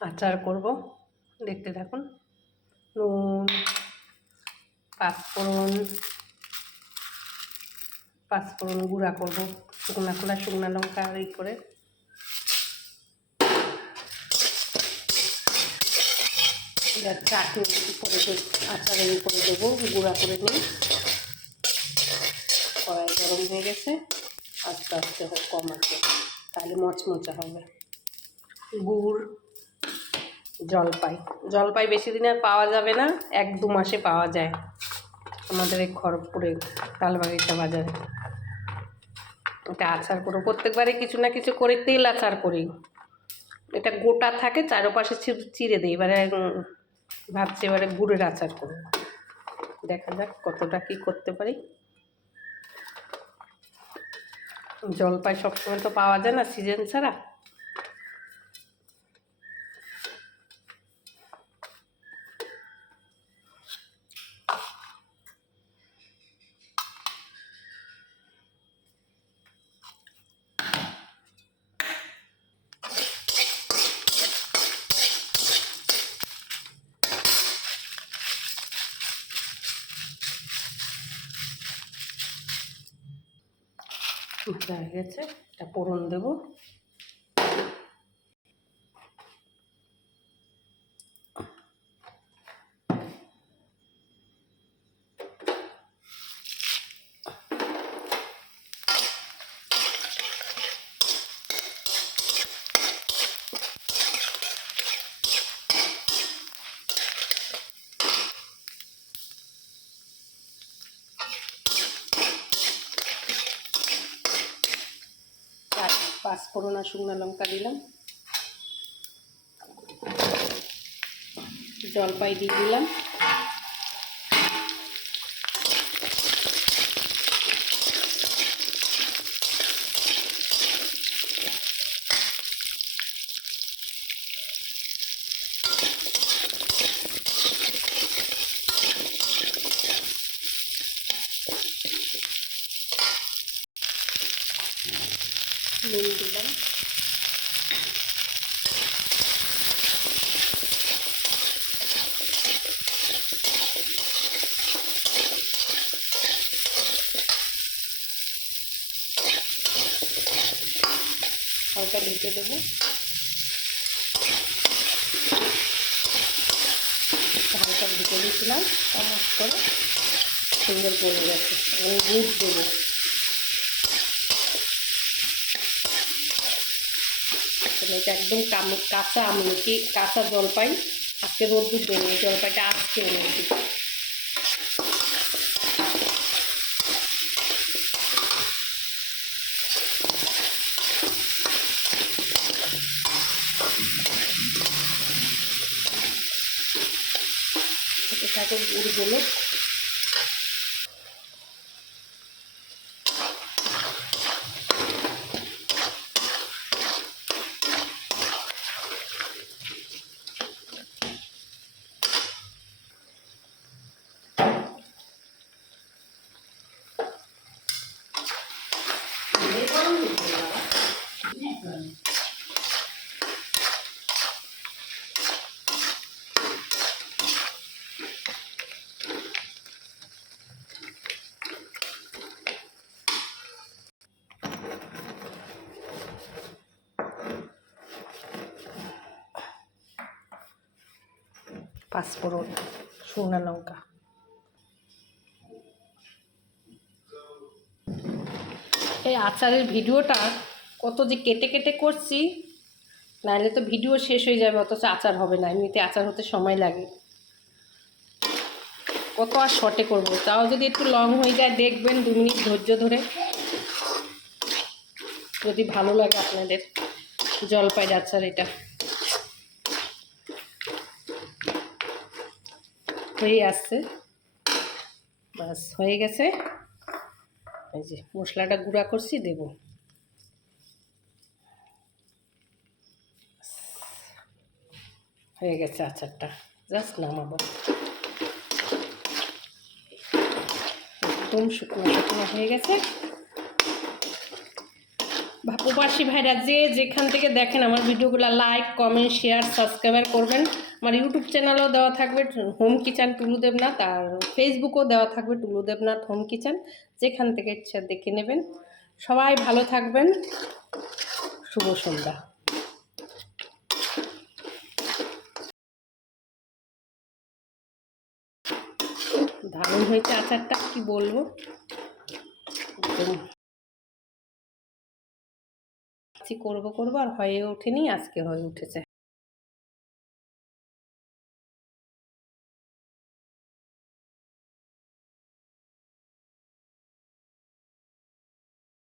আচার করব, দেখতে থাকুন। নুন, পাঁচফোড়ন গুঁড়া করব, শুকনা লঙ্কা এই করে। চাটনির উপরে আচারের উপরে দেবো, গুঁড়া করে নিই। কড়াই গরম হয়ে গেছে, আস্তে আস্তে হোক, কম আছে, তাহলে মচমচা হবে। গুড়, জলপাই বেশি দিন আর পাওয়া যাবে না, 1-2 মাসে পাওয়া যায় আমাদের এই খড়গপুরে তালবাগিচা বাজারে। এটা আচার করো, প্রত্যেকবারে কিছু না কিছু করে তেল আচার করি। এটা গোটা থাকে, চারপাশে চিড়ে দিই। এবারে ভাবছি এবারে গুড়ের আচার করব, দেখা যাক কতটা কি করতে পারি। জলপাই সবসময় তো পাওয়া যায় না, সিজন ছাড়া। ভাজা হয়ে গেছে, এটা ফোড়ন দেবো। পাঁচফোড়ন আর শুকনো লঙ্কা দিলাম, জলপাই দিয়ে দিলাম, নুন দিলাম, হালকা ঢেকে দেবো। হালকা ঢেকে দিয়েছিলাম, চামচ করে সুন্দর গলে গেছে। আমি দুধ দেবো, এটা একদম কাঁচা আমলকি, কাঁচা জলপাই। আজকে রোদ্দুর দেবো, জলপাইটা আজকে এনেছি। থাকে গুড়গুলো, পাঁচফোড়ন, শুকনো লঙ্কা। এই আচারের ভিডিওটা কত যে কেটে কেটে করছি, নাহলে তো ভিডিও শেষ হয়ে যাবে, অথচ আচার হবে না। এমনিতে আচার হতে সময় লাগে, কত আর শর্টে করবো। তাও যদি একটু লং হয়ে যায়, দেখবেন 2 মিনিট ধৈর্য ধরে, যদি ভালো লাগে আপনাদের। জলপাই আচার এটা হয়ে আসছে, বাস হয়ে গেছে। এই যে মশলাটা গুঁড়া করছি, দেব। হয়ে গেছে আচারটা, জাস্ট নামাবো। একদম শুকনো শুকনো হয়ে গেছে, প্রবাসী ভাইরা যে যেখান থেকে দেখেন আমার ভিডিওগুলো লাইক কমেন্ট শেয়ার সাবস্ক্রাইব করবেন। আমার ইউটিউব চ্যানেলও দেওয়া থাকবে হোম কিচেন টুলু দেবনাথ, আর ফেসবুকও দেওয়া থাকবে টুলু দেবনাথ হোম কিচেন, যেখান থেকে ইচ্ছা দেখে নেবেন। সবাই ভালো থাকবেন, শুভ সন্ধ্যা। দারুণ হয়েছে আচারটা, কি বলবো, করবো আর হয়ে ওঠেনি, আজকে হয়ে উঠেছে।